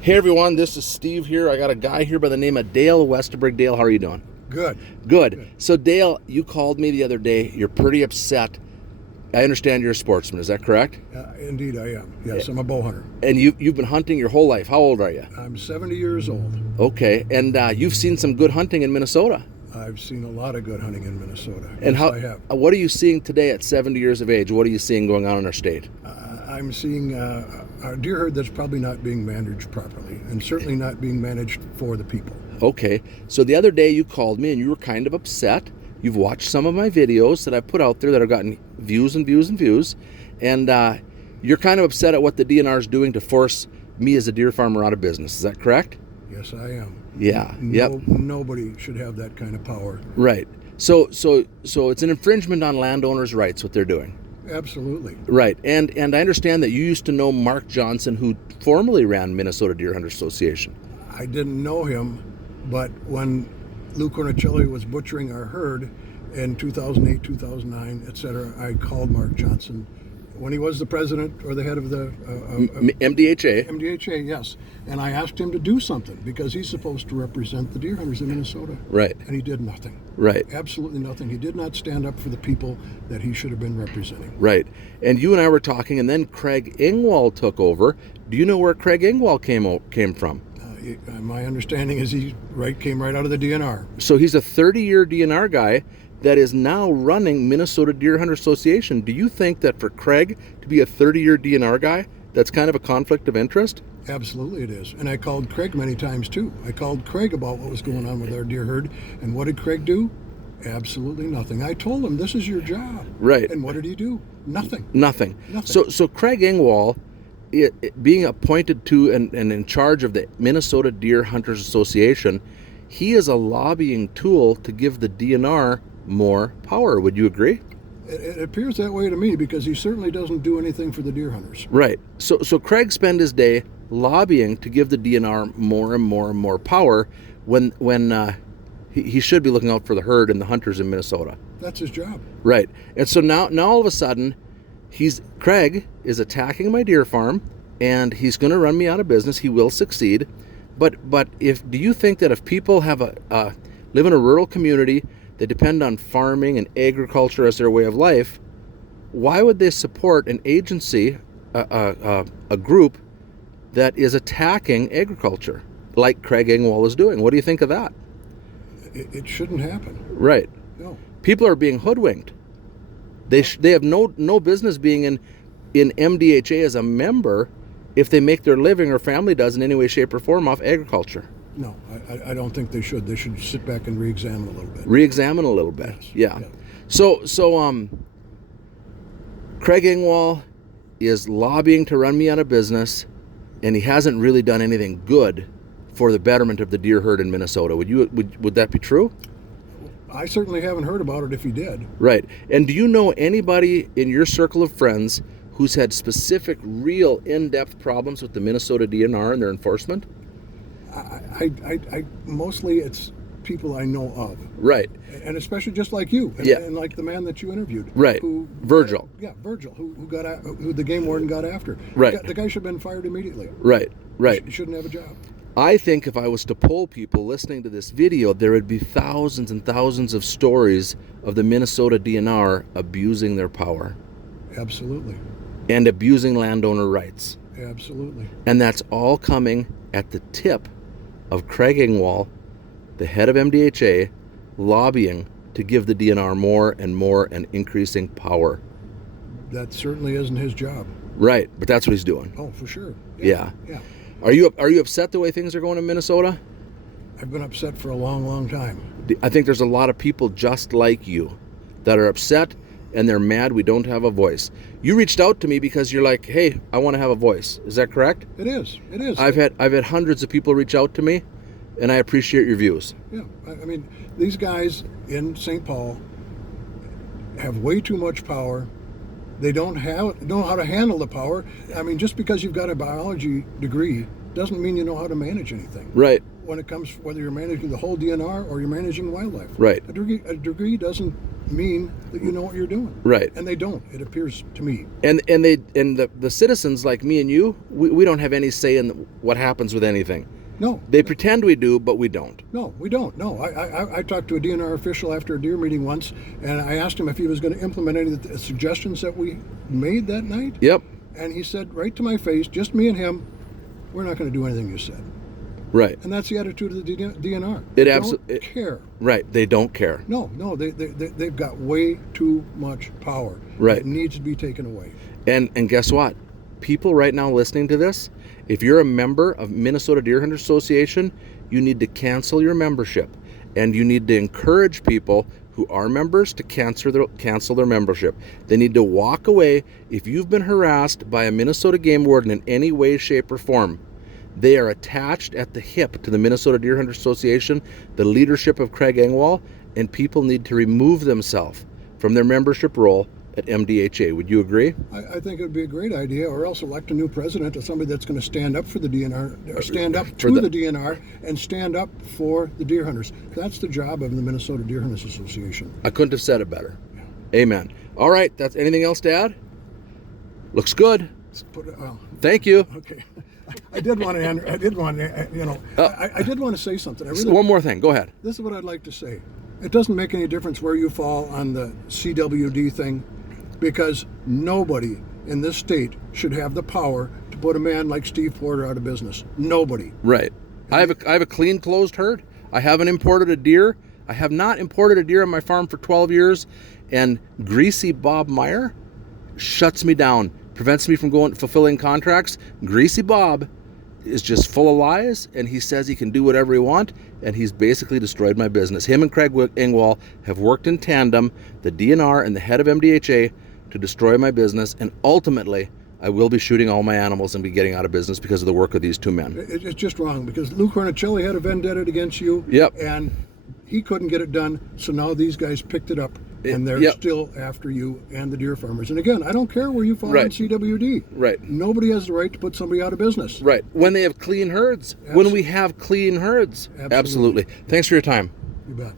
Hey everyone, this is Steve here. I got a guy here by the name of Dale Westerberg. Dale, how are you doing? Good. Good. So Dale, you called me the other day. You're pretty upset. I understand you're a sportsman. Is that correct? Indeed, I am. Yes, I'm a bow hunter. And you've been hunting your whole life. How old are you? I'm 70 years old. Okay. And you've seen some good hunting in Minnesota. I've seen a lot of good hunting in Minnesota. And yes, I have. What are you seeing today at 70 years of age? What are you seeing going on in our state? I'm seeing a deer herd that's probably not being managed properly, and certainly not being managed for the people. Okay. So the other day you called me and you were kind of upset. You've watched some of my videos that I've put out there that have gotten views and views and views. And you're kind of upset at what the DNR is doing to force me as a deer farmer out of business. Is that correct? Yes, I am. Yeah. Nobody should have that kind of power. Right. So it's an infringement on landowners' rights, what they're doing. Absolutely. Right. And I understand that you used to know Mark Johnson, who formerly ran Minnesota Deer Hunters Association. I didn't know him, but when Lou Cornicelli was butchering our herd in 2008, 2009, etc., I called Mark Johnson when he was the president or the head of the MDHA. MDHA, yes. And I asked him to do something because he's supposed to represent the deer hunters in Minnesota. Right. And he did nothing. Right. Absolutely nothing. He did not stand up for the people that he should have been representing. Right. And you and I were talking, and then Craig Ingwall took over. Do you know where Craig Ingwall came from? My understanding is he came right out of the DNR. So he's a 30-year DNR guy that is now running Minnesota Deer Hunter Association. Do you think that for Craig to be a 30-year DNR guy, that's kind of a conflict of interest? Absolutely it is. And I called Craig many times too. I called Craig about what was going on with our deer herd. And what did Craig do? Absolutely nothing. I told him, this is your job. Right. And what did he do? Nothing. Nothing. So Craig Ingwall, being appointed to and in charge of the Minnesota Deer Hunters Association, he is a lobbying tool to give the DNR more power. Would you agree? It appears that way to me because he certainly doesn't do anything for the deer hunters. Right. So Craig spent his day lobbying to give the DNR more and more and more power when he should be looking out for the herd and the hunters in Minnesota. That's his job. Right. And so now all of a sudden, Craig is attacking my deer farm, and he's going to run me out of business. He will succeed. But do you think that if people have live in a rural community, they depend on farming and agriculture as their way of life, why would they support an agency, a group that is attacking agriculture like Craig Ingwall is doing? What do you think of that? It shouldn't happen. Right. No. People are being hoodwinked. They have no business being in MDHA as a member if they make their living or family does in any way, shape, or form off agriculture. No, I don't think they should. They should sit back and re-examine a little bit. Re-examine a little bit. Yes. Yeah. Yeah. So Craig Ingwall is lobbying to run me out of business, and he hasn't really done anything good for the betterment of the deer herd in Minnesota. Would that be true? I certainly haven't heard about it if he did. Right. And do you know anybody in your circle of friends who's had specific, real, in-depth problems with the Minnesota DNR and their enforcement? I mostly it's people I know of. Right. And especially just like you, and like the man that you interviewed. Right. Virgil. Virgil, who the game warden got after. Right. The guy should have been fired immediately. Right. He shouldn't have a job. I think if I was to poll people listening to this video, there would be thousands and thousands of stories of the Minnesota DNR abusing their power. Absolutely. And abusing landowner rights. Absolutely. And that's all coming at the tip of Craig Ingwall, the head of MDHA, lobbying to give the DNR more and more and increasing power. That certainly isn't his job. Right, but that's what he's doing. Oh, for sure. Yeah. Are you upset the way things are going in Minnesota? I've been upset for a long, long time. I think there's a lot of people just like you that are upset and they're mad we don't have a voice. You reached out to me because you're like, hey, I want to have a voice. Is that correct? It is. I've had hundreds of people reach out to me, and I appreciate your views. Yeah, I mean, these guys in St. Paul have way too much power. They don't know how to handle the power. I mean, just because you've got a biology degree doesn't mean you know how to manage anything. Right. When it comes, whether you're managing the whole DNR or you're managing wildlife. Right. A degree doesn't mean that you know what you're doing. Right. And they don't, it appears to me. And the citizens like me and you, we don't have any say in what happens with anything. No. They pretend we do, but we don't. No, we don't. No, I talked to a DNR official after a deer meeting once, and I asked him if he was going to implement any of the suggestions that we made that night. Yep. And he said right to my face, just me and him, we're not going to do anything you said. Right. And that's the attitude of the DNR. It They absolutely don't care. Right. They don't care. No, they've got way too much power. Right. It needs to be taken away. And guess what? People right now listening to this, if you're a member of Minnesota Deer Hunter Association, you need to cancel your membership, and you need to encourage people who are members to cancel their membership. They need to walk away. If you've been harassed by a Minnesota game warden in any way, shape, or form, they are attached at the hip to the Minnesota Deer Hunter Association, the leadership of Craig Engwall, and people need to remove themselves from their membership role at MDHA. Would you agree? I think it would be a great idea, or else elect a new president or somebody that's going to stand up for the DNR, or stand up to the DNR, and stand up for the deer hunters. That's the job of the Minnesota Deer Hunters Association. I couldn't have said it better. Amen. All right. That's anything else to add? Looks good. Thank you. Okay. I did want to, I did want to say something. One more thing. Go ahead. This is what I'd like to say. It doesn't make any difference where you fall on the CWD thing, because nobody in this state should have the power to put a man like Steve Porter out of business. Nobody. Right. I have a clean, closed herd. I haven't imported a deer. I have not imported a deer on my farm for 12 years, and Greasy Bob Meyer shuts me down, prevents me from fulfilling contracts. Greasy Bob is just full of lies, and he says he can do whatever he wants, and he's basically destroyed my business. Him and Craig Engwall have worked in tandem, the DNR and the head of MDHA, to destroy my business, and ultimately I will be shooting all my animals and be getting out of business because of the work of these two men. It's just wrong, because Lou Cornicelli had a vendetta against you. Yep. And he couldn't get it done, so now these guys picked it up, and they're still after you and the deer farmers. And again, I don't care where you fall on CWD. Right. Nobody has the right to put somebody out of business. Right. When they have clean herds. When we have clean herds. Absolutely. Thanks for your time. You bet.